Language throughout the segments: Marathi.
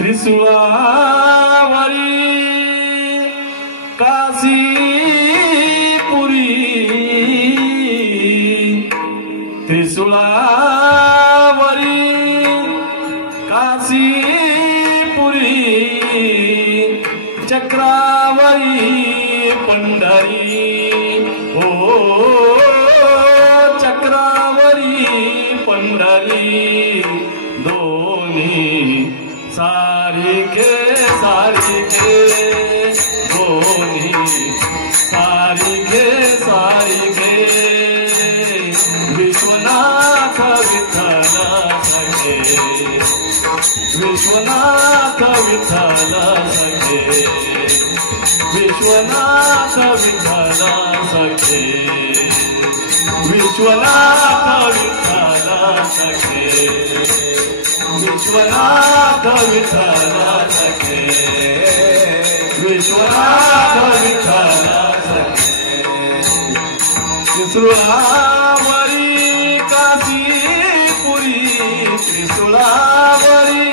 त्रिशूलावरी काशीपुरी त्रिशूलावरी काशीपुरी चक्रावरी पंढरी हो चक्रावरी पंढरी दोन्ही सारिखे सारिखे दोन्ही सारिखे सारिखे विश्वनाथ विठ्ठल सखे विश्वनाथ विठ्ठल सखे विश्वनाथ विठ्ठल सखे विश्वनाथ विठ्ठल सखे विश्वनाथ विठ्ठल सखे विश्वनाथ विठ्ठल सखे त्रिशूलावरी काशीपुरी त्रिशूलावरी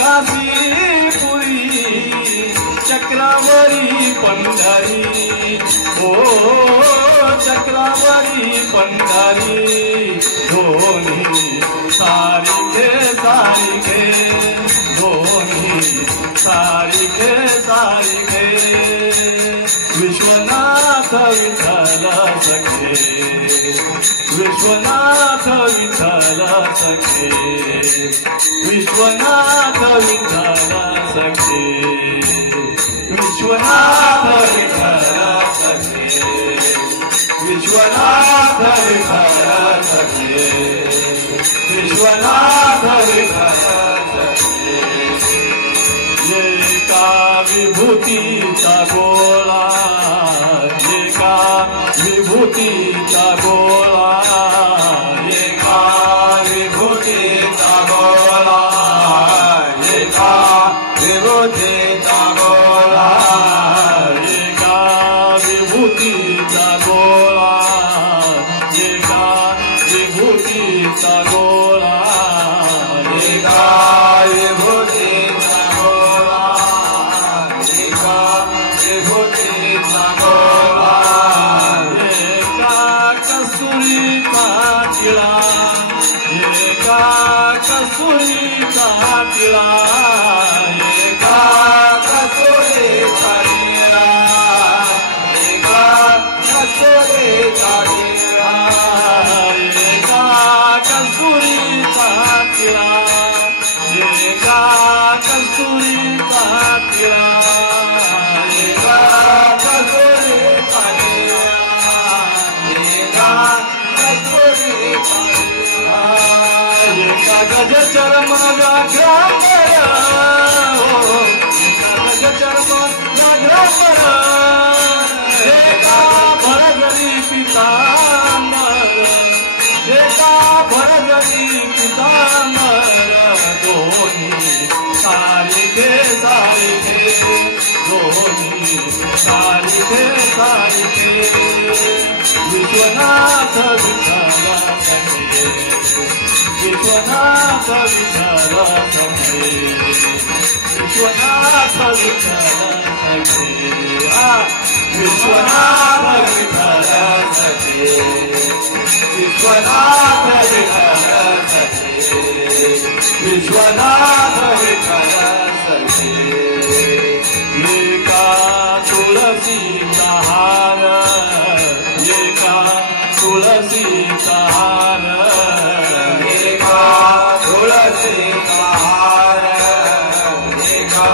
काशीपुरी चक्रावरी पंढरी ओ चक्रावरी पंढरी दोन्ही सारिखे सारिखे दोन्ही सारिखे सारिखे विश्वनाथ विठ्ठल सखे विश्वनाथ विठ्ठल सखे विश्वनाथ विठ्ठल सखे विश्वनाथ विठ्ठल सखे विश्वनाथ विठ्ठल सखे विश्वनाथ विठ्ठल सखे एका विभूतीचा गोळा एका विभूतीचा गोळा एका विभूतीचा गोळा एका विभूतीचा गोळा एका विभूतीचा गोळा एका विभूतीचा गोळा एका विभूतीचा गोळा एका विभूतीचा गोळा एका कस्तुरीचा टिळा एका कस्तुरीचा टिळा एका कस्तुरीचा टिळा एका कस्तुरीचा टिळा एका कस्तुरीचा टिळा एका कस्तुरीचा टिळा एका कस्तुरीचा टिळा एका कस्तुरीचा टिळा एका गजचर्म व्याघ्रांबर एका गजचर्म व्याघ्रांबर एका भरजरी पितांबर एका भरजरी पितांबर दोन्ही सारिखे सारिखे दोन्ही सारिखे सारिखे विश्वनाथ विठ्ठल सखे विश्वनाथ विठ्ठल सखे विश्वनाथ विठ्ठल सखे विश्वनाथ विठ्ठल सखे विश्वनाथ विठ्ठल सखे विश्वनाथ विठ्ठल सखे एका तुळशीचा हार एका तुळशीचा हार एका तुळशीचा हार एका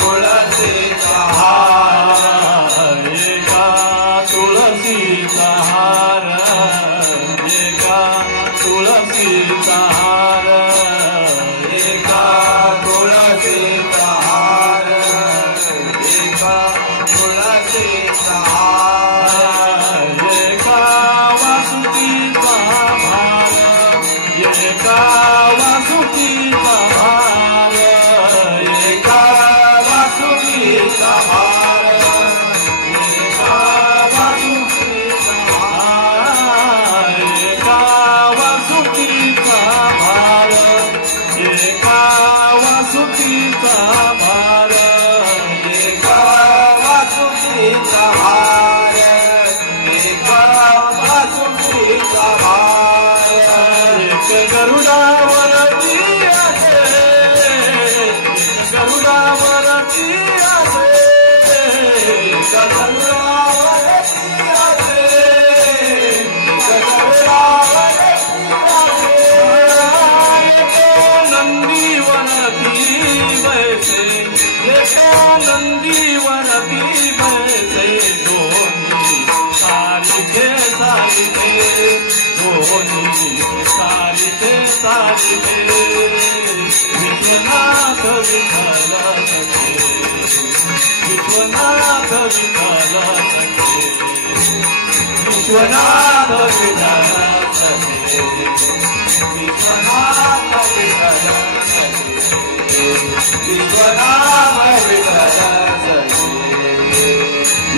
तुळशीचा हार एका तुळशीचा हार एका तुळशीचा हार एका सारिते विश्वनाथ विठ्ठल सखे विश्वनाथ विठ्ठल सखे विश्वनाथ विठ्ठल सखे विश्वनाथ विठ्ठल सखे विश्वनाथ विठ्ठल सखे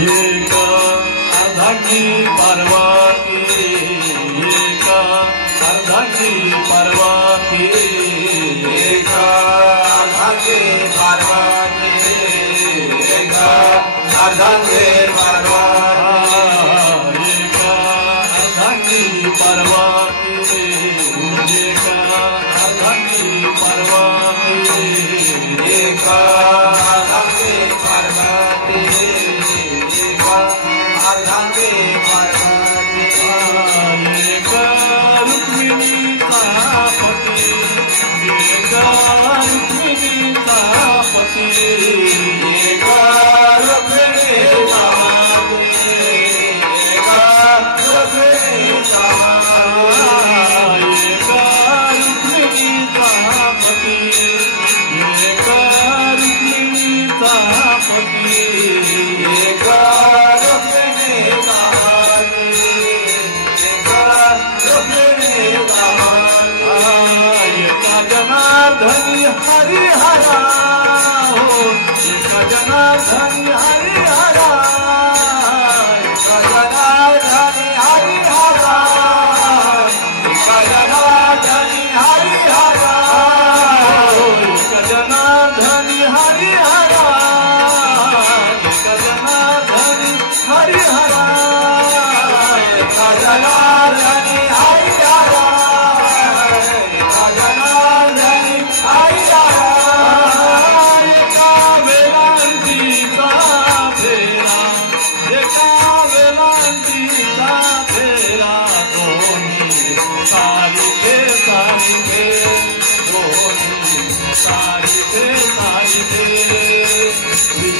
एक अर्धांगी पार्वती एक अर्धांगी पार्वती एक अर्धांगी पार्वती एक अर्धांगी पार्वती एक अर्धांगी पार्वती एक अर्धांगी पार्वती एक अर्धांगी पार्वती अर्धांगी पार्वती एक रुक्मिणी पति एक रुक्मिणी पति एक रुक्मिणी एक रुक्मिणी एक रुक्मिणी पति एक रुक्मिणी पति एक जनार्दन हरिहरा हो एक जनार्दन हरिहरा एक जनार्दन हरिहरा एक जनार्दन हरिहरा एक जनार्दन हरिहरा एक जनार्दन हरिहरा एक जनार्दन हरिहरा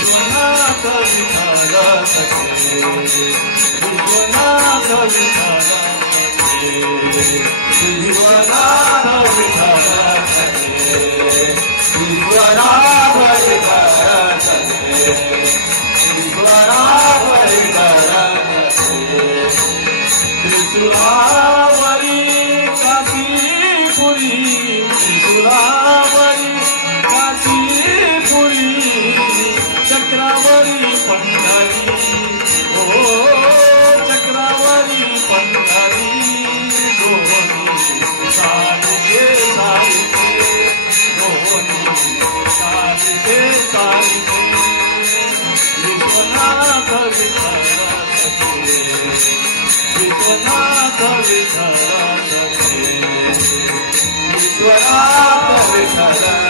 विश्वनाथ विठ्ठल सखे विश्वनाथ विठ्ठल सखे विश्वनाथ विठ्ठल सखे विश्वनाथ विठ्ठल सखे विश्वनाथ विठ्ठल सखे त्रिशूलावरी काशीपुरी त्रिशूलावरी काशीपुरी चक्रावरी पंढरी ओ चक्रावरी पंढरी दोन्ही सारिते सारिते दोन्ही सारिते सारिते विश्वनाथ विठ्ठल सखे विश्वनाथ विठ्ठल सखे विश्वनाथ विठ्ठल